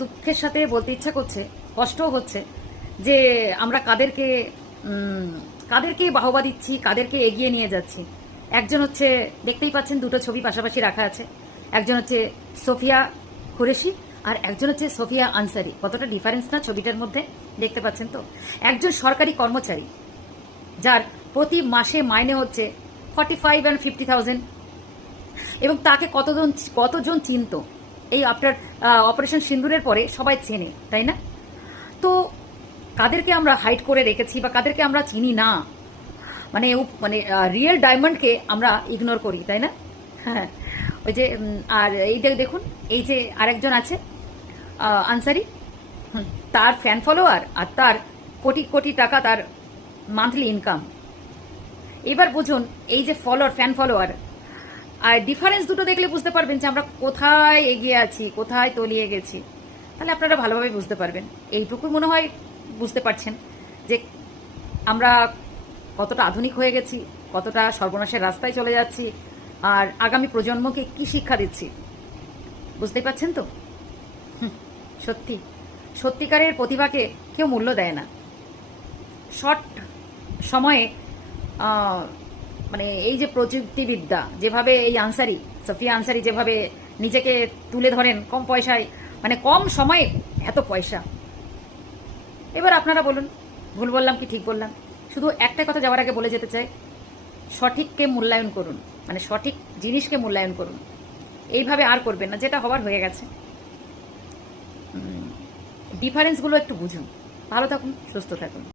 দুঃখের সাথে বলতে ইচ্ছা করছে, কষ্টও হচ্ছে যে আমরা কাদেরকে বাহবা দিচ্ছি, কাদেরকে এগিয়ে নিয়ে যাচ্ছি। একজন হচ্ছে, দেখতেই পাচ্ছেন দুটো ছবি পাশাপাশি রাখা আছে, একজন হচ্ছে সোফিয়া কুরেশি আর একজন হচ্ছে সোফিয়া আনসারি। কতটা ডিফারেন্স না ছবিটার মধ্যে, দেখতে পাচ্ছেন তো। একজন সরকারি কর্মচারী যার প্রতি মাসে মাইনে হচ্ছে 45 and 50,000, এবং তাকে কতজন চিনত এই আফটার অপারেশন সিন্দুরের পরে সবাই চেনে, তাই না? তো কাদেরকে আমরা হাইড করে রেখেছি বা কাদেরকে আমরা চিনি না, মানে রিয়েল ডায়মন্ডকে আমরা ইগনোর করি, তাই না? হ্যাঁ, ওই যে আর এই দেখুন, এই যে আরেকজন আছে আনসারি, তার ফ্যান ফলোয়ার আর তার কোটি কোটি টাকা তার মান্থলি ইনকাম। এবার বুঝুন এই যে ফ্যান ফলোয়ার আর ডিফারেন্স দুটো দেখলে বুঝতে পারবেন যে আমরা কোথায় এগিয়ে আছি, কোথায় তলিয়ে গেছি। তাহলে আপনারা ভালোভাবে বুঝতে পারবেন। এইটুকু মনে হয় বুঝতে পারছেন যে আমরা কতটা আধুনিক হয়ে গেছি, কতটা সর্বনাশের রাস্তায় চলে যাচ্ছি, আর আগামী প্রজন্মকে কি শিক্ষা দিচ্ছি, বুঝতেই পারছেন তো। সত্যিকারের প্রতিভাকে কেউ মূল্য দেয় না। শর্ট সময়ে মানে এই যে প্রযুক্তিবিদ্যা, যেভাবে এই সোফিয়া আনসারি যেভাবে নিজেকে তুলে ধরেন কম পয়সায়, মানে কম সময়ে এত পয়সা। এবার আপনারা বলুন ভুল বললাম কি ঠিক বললাম। শুধু একটা কথা যাওয়ার আগে বলে যেতে চাই, সঠিককে মূল্যায়ন করুন, মানে সঠিক জিনিসকে মূল্যায়ন করুন। এইভাবে আর করবেন না, যেটা হবার হয়ে গেছে। ডিফারেন্সগুলো একটু বুঝুন। ভালো থাকুন, সুস্থ থাকুন।